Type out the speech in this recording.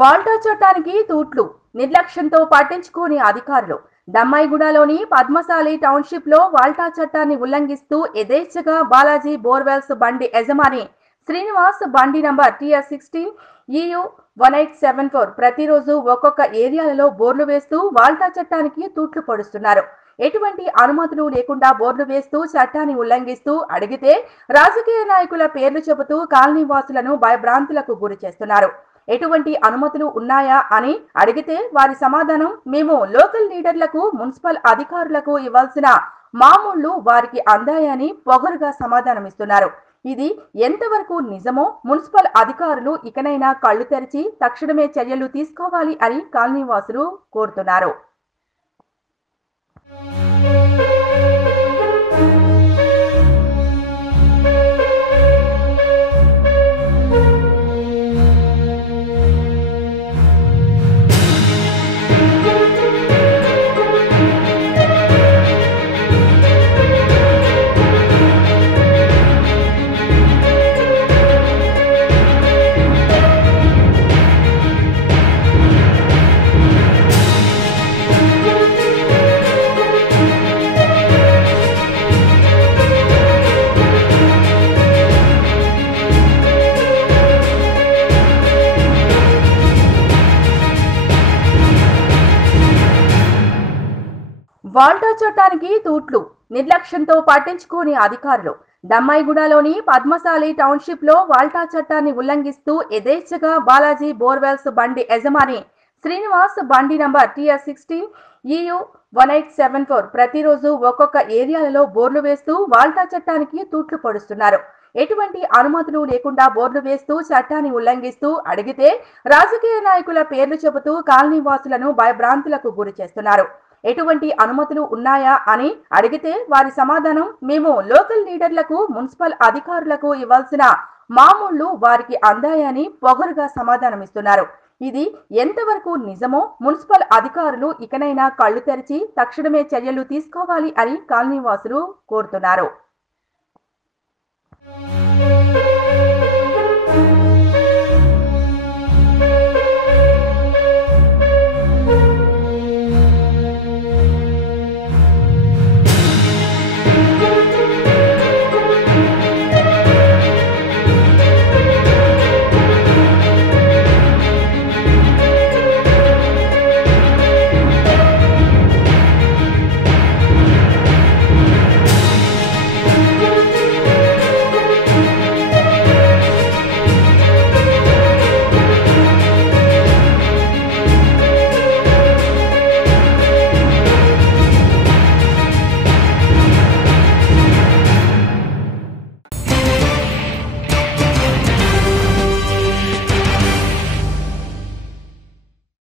వాల్టా చట్టానికి తూట్లు నిర్లక్ష్యంతో పట్టించుకోని అధికారులు. దమ్మాయిగూడలోని పద్మశాలి టౌన్షిప్ లో వాల్టా చట్టాన్ని ఉల్లంఘిస్తూ యథేచ్ఛగా బాలాజీ బోర్వెల్స్ బండి యజమాని శ్రీనివాస్ బండి నంబర్ TS16 EU 1874 ప్రతిరోజు ఒక్కొక్క ఏరియాలలో బోర్లు వేస్తూ వాల్టా చట్టానికి తూట్లు పొడుస్తున్నారు. ఎటువంటి అనుమతులు లేకుండా బోర్లు వేస్తూ చట్టాన్ని ఉల్లంఘిస్తూ అడిగితే రాజకీయ నాయకుల పేర్లు చెబుతూ కాలనీ వాసులను భయభ్రాంతులకు గురి చేస్తున్నారు. ఎటువంటి అనుమతులు ఉన్నాయా అని అడిగితే వారి సమాధానం మేము లోకల్ లీడర్లకు మున్సిపల్ అధికారులకు ఇవ్వాల్సిన మామూళ్లు వారికి అందాయని పొగరుగా సమాధానమిస్తున్నారు. ఇది ఎంతవరకు నిజమో మున్సిపల్ అధికారులు ఇకనైనా కళ్లు తెరిచి తక్షణమే చర్యలు తీసుకోవాలి అని కాలనీ వాసులు కోరుతున్నారు. వాల్టా చట్టానికి తూట్లు నిర్లక్ష్యంతో పట్టించుకోని అధికారులు. దమ్మాయిగూడలోని పద్మశాలి టౌన్షిప్ లో వాల్టా చట్టాన్ని ఉల్లంఘిస్తూ యథేచ్ఛగా బాలాజీ బోర్వెల్స్ బండి యజమాని శ్రీనివాస్ బండి నంబర్ TS16 EU 1874 ప్రతిరోజు ఒక్కొక్క ఏరియాలలో బోర్లు వేస్తూ వాల్టా చట్టానికి తూట్లు పొడుస్తున్నారు. ఎటువంటి అనుమతులు లేకుండా బోర్లు వేస్తూ చట్టాన్ని ఉల్లంఘిస్తూ అడిగితే రాజకీయ నాయకుల పేర్లు చెబుతూ కాలనీ వాసులను భయభ్రాంతులకు గురి చేస్తున్నారు. ఎటువంటి అనుమతులు ఉన్నాయా అని అడిగితే వారి సమాధానం మేము లోకల్ లీడర్లకు మున్సిపల్ అధికారులకు ఇవ్వాల్సిన మామూళ్లు వారికి అందాయని పొగరుగా సమాధానమిస్తున్నారు. ఇది ఎంతవరకు నిజమో మున్సిపల్ అధికారులు ఇకనైనా కళ్లు తెరిచి తక్షణమే చర్యలు తీసుకోవాలి అని కాలనీ వాసులు కోరుతున్నారు.